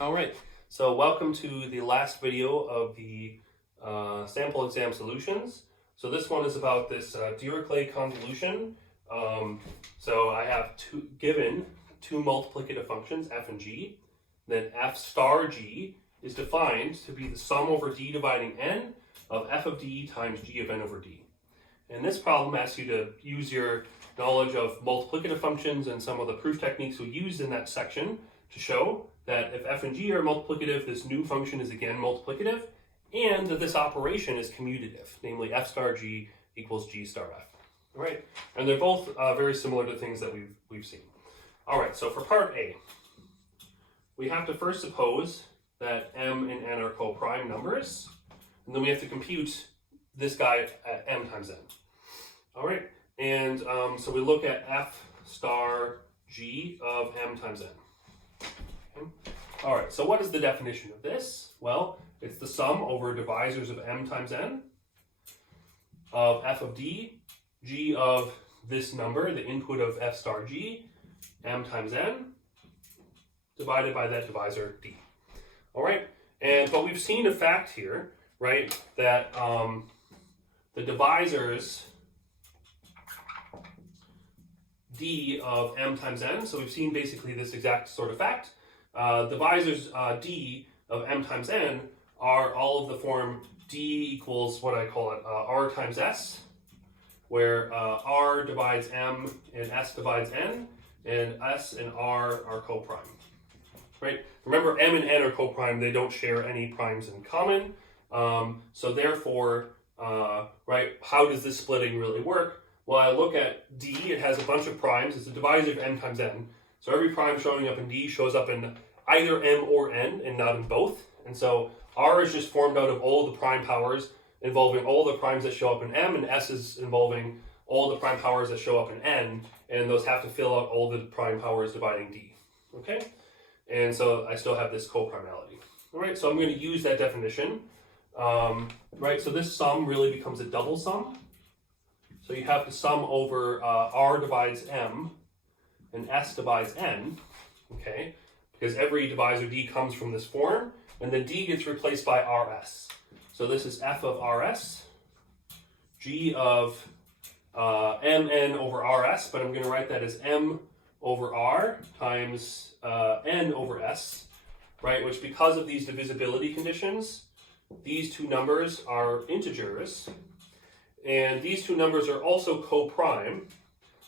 All right, so welcome to the last video of the sample exam solutions. So this one is about this Dirichlet convolution. So I have given two multiplicative functions, f and g. Then f star g is defined to be the sum over d dividing n of f of d times g of n over d. And this problem asks you to use your knowledge of multiplicative functions and some of the proof techniques we used in that section to show that if f and g are multiplicative, this new function is again multiplicative, and that this operation is commutative, namely f star g equals g star f. All right, and they're both very similar to things that we've seen. All right, so for part A, we have to first suppose that m and n are co-prime numbers, and then we have to compute this guy at m times n. All right, and so we look at f star g of m times n. Okay. All right, so what is the definition of this? Well, it's the sum over divisors of m times n of f of d, g of this number, the input of f star g, m times n, divided by that divisor d. All right, but we've seen a fact here, right, that the divisors d of m times n, so we've seen basically this exact sort of fact. Divisors d of m times n are all of the form d equals what I call it r times s, where r divides m and s divides n, and s and r are co-prime. Right? Remember, m and n are co-prime; they don't share any primes in common. So therefore, right? How does this splitting really work? Well, I look at d; it has a bunch of primes. It's a divisor of m times n. So every prime showing up in D shows up in either m or n and not in both. And so R is just formed out of all the prime powers involving all the primes that show up in m, and S is involving all the prime powers that show up in n, and those have to fill out all the prime powers dividing D. Okay? And so I still have this coprimality. All right, so I'm going to use that definition. Right, so this sum really becomes a double sum. So you have to sum over R divides m and s divides n, okay, because every divisor d comes from this form, and then d gets replaced by rs. So this is f of rs, g of mn over rs, but I'm going to write that as m over r times n over s, right, which because of these divisibility conditions, these two numbers are integers, and these two numbers are also co-prime.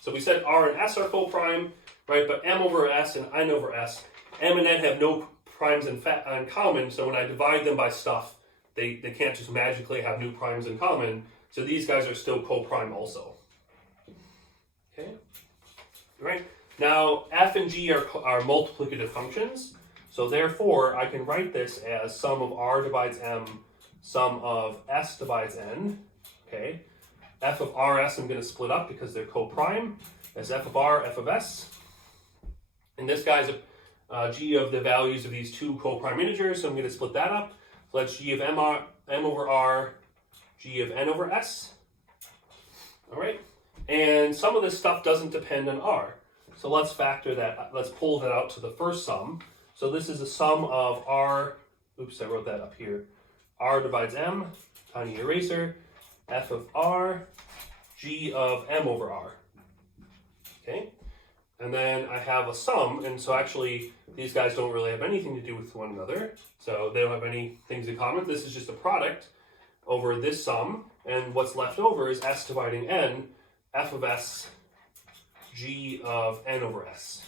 So we said r and s are co-prime, right? But m over s and n over s, m and n have no primes in common, so when I divide them by stuff, they can't just magically have new primes in common. So these guys are still co-prime also. Okay? Right? Now, f and g are multiplicative functions, so therefore I can write this as sum of r divides m, sum of s divides n. Okay? F of rs I'm going to split up because they're co-prime as f of r, f of s. And this guy's a g of the values of these two co-prime integers, so I'm going to split that up. So that's g of m over r, g of n over s. All right? And some of this stuff doesn't depend on r. So let's factor that, let's pull that out to the first sum. So this is a sum of r, oops, I wrote that up here. R divides m, tiny eraser, f of r, g of m over r. Okay? And then I have a sum, and so actually these guys don't really have anything to do with one another. So they don't have any things in common. This is just a product over this sum, and what's left over is s dividing n, f of s, g of n over s.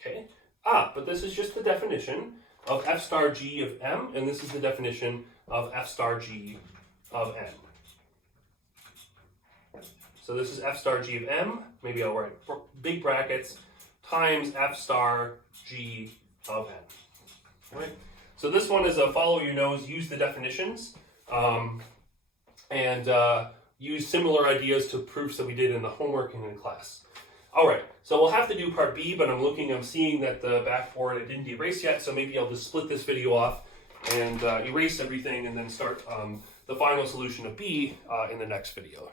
Okay? But this is just the definition of f star g of m, and this is the definition of f star g of n. So this is f star g of m, maybe I'll write big brackets, times f star g of n. All right? So this one is a follow your nose, use the definitions, and use similar ideas to proofs that we did in the homework and in class. All right, so we'll have to do part B, but I'm seeing that the backboard I didn't erase yet, so maybe I'll just split this video off and erase everything and then start the final solution of B in the next video.